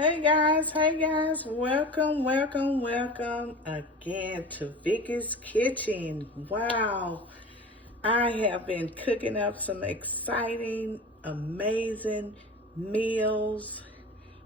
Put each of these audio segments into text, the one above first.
Hey guys, welcome again to Vicky's Kitchen. Wow, I have been cooking up some exciting, amazing meals.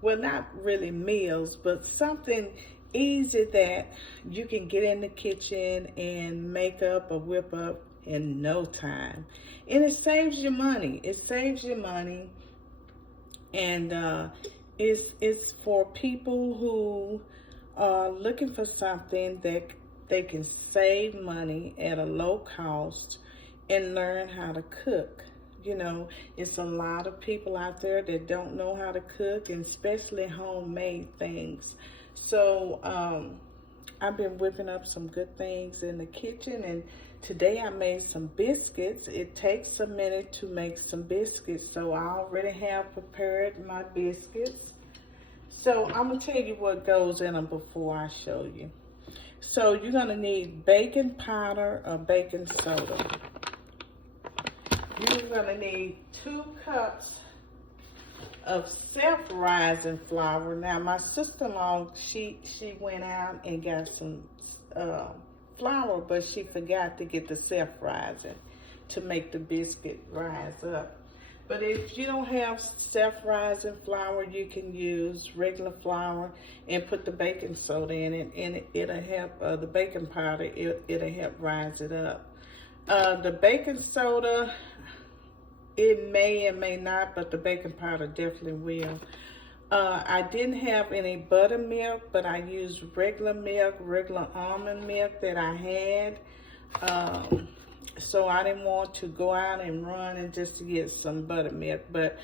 Well, not really meals, but something easy that you can get in the kitchen and make up or whip up in no time. And it saves you money. And it's for people who are looking for something that they can save money at a low cost and learn how to cook. You know, it's a lot of people out there that don't know how to cook, and especially homemade things. So I've been whipping up some good things in the kitchen, and today I made some biscuits. It takes a minute to make some biscuits, so I already have prepared my biscuits. So I'm gonna tell you what goes in them before I show you. So you're gonna need baking powder or baking soda. You're gonna need 2 cups of self-rising flour. Now my sister-in-law, she went out and got some flour, but she forgot to get the self-rising to make the biscuit rise up. But if you don't have self-rising flour, you can use regular flour and put the baking soda in it, and it'll help, the baking powder, it'll help rise it up. The baking soda, it may and may not, but the baking powder definitely will. I didn't have any buttermilk, but I used regular milk, regular almond milk that I had. So I didn't want to go out and run and just to get some buttermilk, but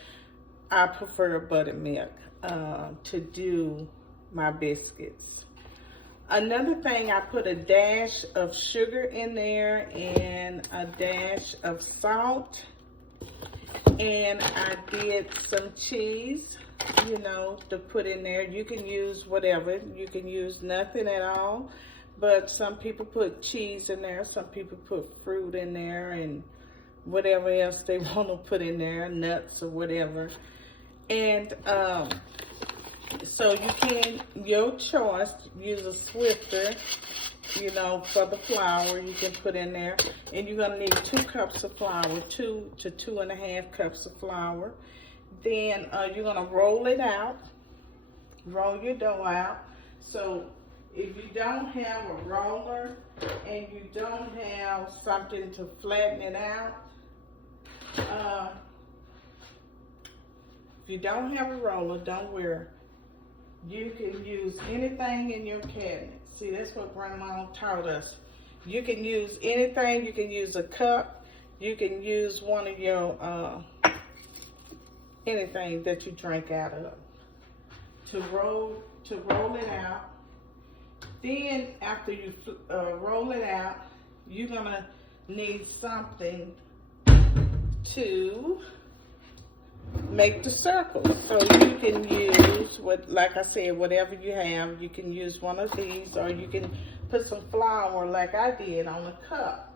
I prefer buttermilk to do my biscuits. Another thing, I put a dash of sugar in there and a dash of salt, and I did some cheese, you know, to put in there. You can use whatever. You can use nothing at all, but some people put cheese in there. Some people put fruit in there and whatever else they want to put in there, nuts or whatever. And so you can, your choice, use a Swiffer, you know, for the flour you can put in there. And you're gonna need 2 cups of flour, 2 to 2.5 cups of flour. Then you're gonna roll it out, roll your dough out. So if you don't have a roller and you don't have something to flatten it out, if you don't have a roller, don't worry. You can use anything in your cabinet. See, that's what Grandma taught us. You can use anything. You can use a cup. You can use one of your, anything that you drink out of. To roll it out. Then after you roll it out, you're gonna need something to make the circles. So you can use, like I said, whatever you have. You can use one of these, or you can put some flour like I did on a cup.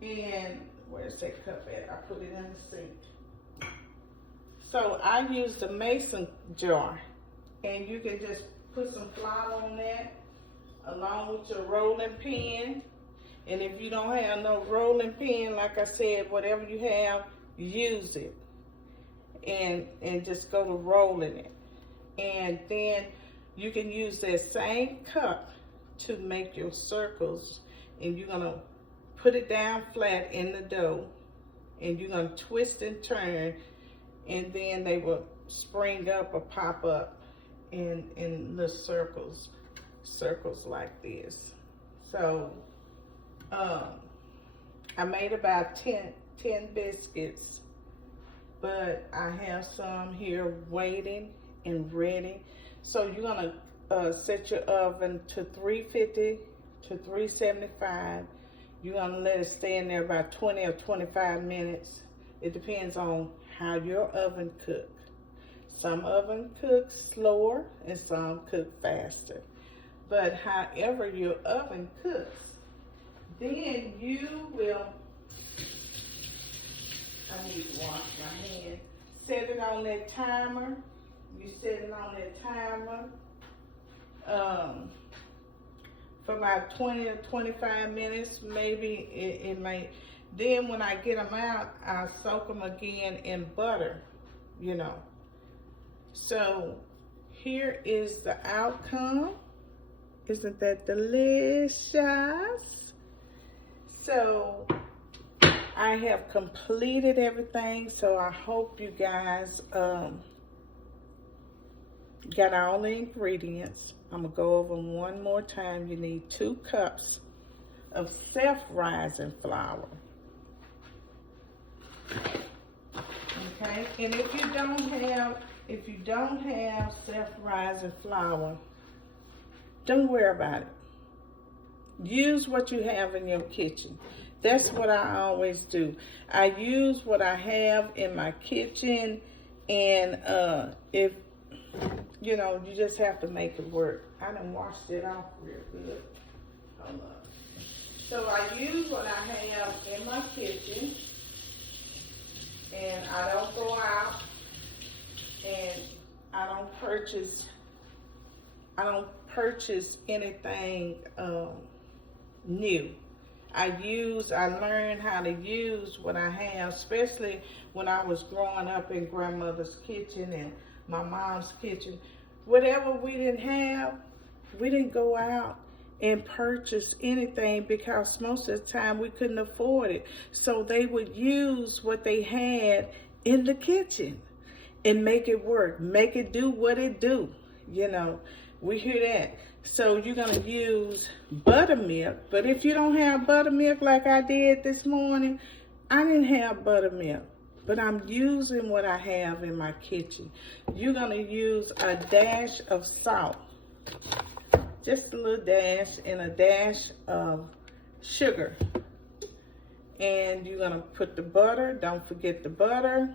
And where's that cup at? I put it in the sink. So I used a mason jar, and you can just put some flour on that along with your rolling pin. And if you don't have no rolling pin, like I said, whatever you have, use it. And just go to rolling it. And then you can use that same cup to make your circles, and you're gonna put it down flat in the dough, and you're gonna twist and turn, and then they will spring up or pop up in little circles like this. So I made about 10 biscuits, but I have some here waiting and ready. So you're gonna set your oven to 350 to 375. You're gonna let it stay in there about 20 or 25 minutes. It depends on how your oven cooks. Some oven cook slower and some cook faster. But however your oven cooks, then you will, I need to wash my hands. Set it on that timer. You set it on that timer for about 20 to 25 minutes, maybe it may. Then when I get them out, I soak them again in butter, you know. So here is the outcome. Isn't that delicious? So I have completed everything, so I hope you guys got all the ingredients. I'm gonna go over them one more time. You need 2 cups of self-rising flour. Okay, and if you don't have self-rising flour, don't worry about it. Use what you have in your kitchen. That's what I always do. I use what I have in my kitchen, and if you know, you just have to make it work. I done washed it off real good. Hold up. So I use what I have in my kitchen, and I don't go out and I don't purchase anything new. I learned how to use what I have, especially when I was growing up in grandmother's kitchen and my mom's kitchen. Whatever we didn't have, we didn't go out and purchase anything because most of the time we couldn't afford it. So they would use what they had in the kitchen and make it work, make it do what it do. You know, we hear that. So you're gonna use buttermilk, but if you don't have buttermilk like I did this morning, I didn't have buttermilk, but I'm using what I have in my kitchen. You're gonna use a dash of salt, just a little dash, and a dash of sugar. And you're gonna put the butter, don't forget the butter.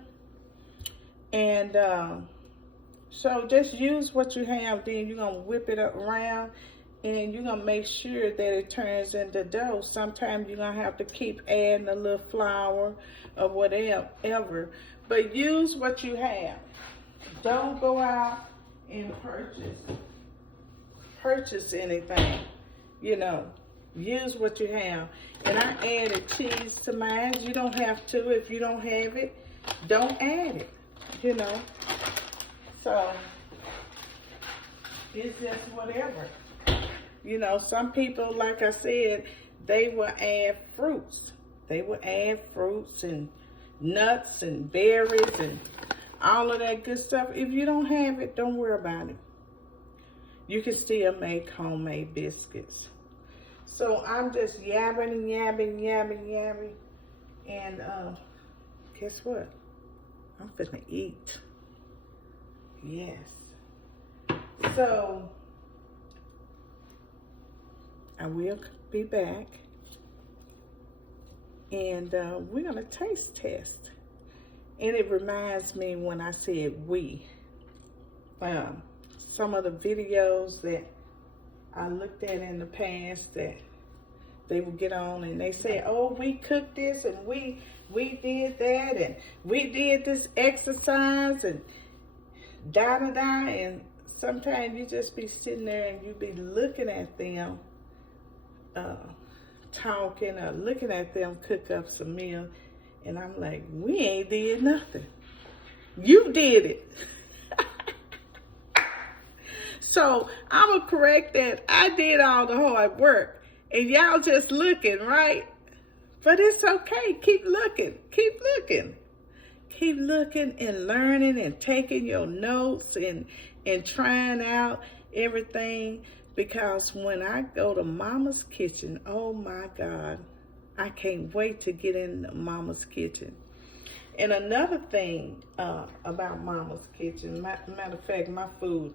And so just use what you have, then you're gonna whip it up around, and you're gonna make sure that it turns into dough. Sometimes you're gonna have to keep adding a little flour or whatever, but use what you have. Don't go out and purchase anything, you know. Use what you have. And I added cheese to mine. You don't have to. If you don't have it, don't add it, you know. So it's just whatever. You know, some people, like I said, they will add fruits. They will add fruits and nuts and berries and all of that good stuff. If you don't have it, don't worry about it. You can still make homemade biscuits. So I'm just yabbing, and guess what? I'm finna eat. Yes. So I will be back, and we're gonna taste test. And it reminds me when I said we. Some of the videos that I looked at in the past that they would get on and they say, oh, we cooked this and we did that and we did this exercise and da-da-da. And sometimes you just be sitting there and you be looking at them talking or looking at them cook up some meal, and I'm like, we ain't did nothing. You did it. So I'm going to correct that. I did all the hard work, and y'all just looking, right? But it's okay. Keep looking. Keep looking. Keep looking and learning and taking your notes and trying out everything. Because when I go to Mama's Kitchen, oh my God, I can't wait to get in Mama's Kitchen. And another thing about Mama's Kitchen, matter of fact, my food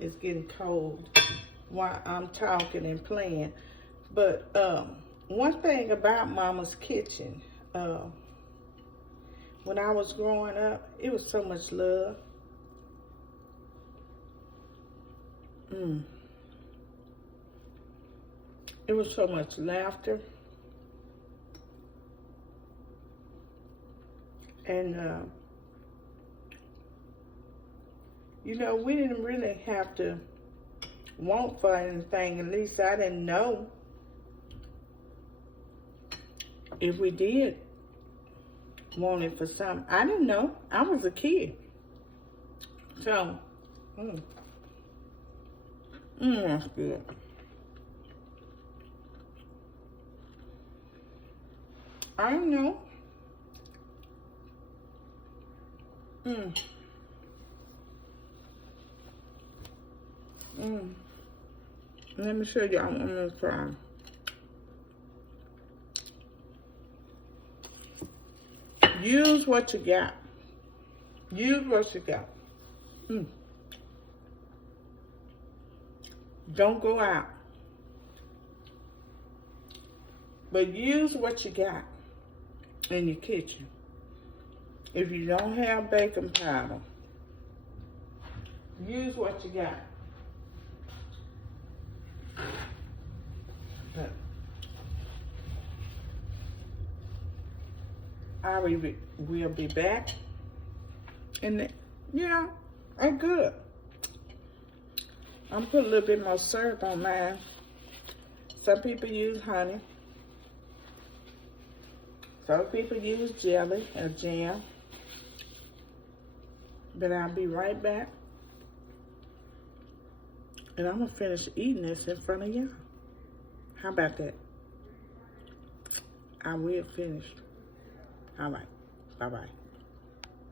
is getting cold while I'm talking and playing. But one thing about Mama's Kitchen, when I was growing up, it was so much love. It was so much laughter. And You know, we didn't really have to want for anything. At least I didn't know. If we did want it for something, I didn't know. I was a kid. So, that's good. I don't know. Let me show y'all one more time. Use what you got. Use what you got. Don't go out. But use what you got in your kitchen. If you don't have baking powder, use what you got. I will be back. And, you know, I'm good. I'm put a little bit more syrup on mine. Some people use honey. Some people use jelly or jam. But I'll be right back. And I'm going to finish eating this in front of y'all. How about that? I will finish. All right. Bye-bye.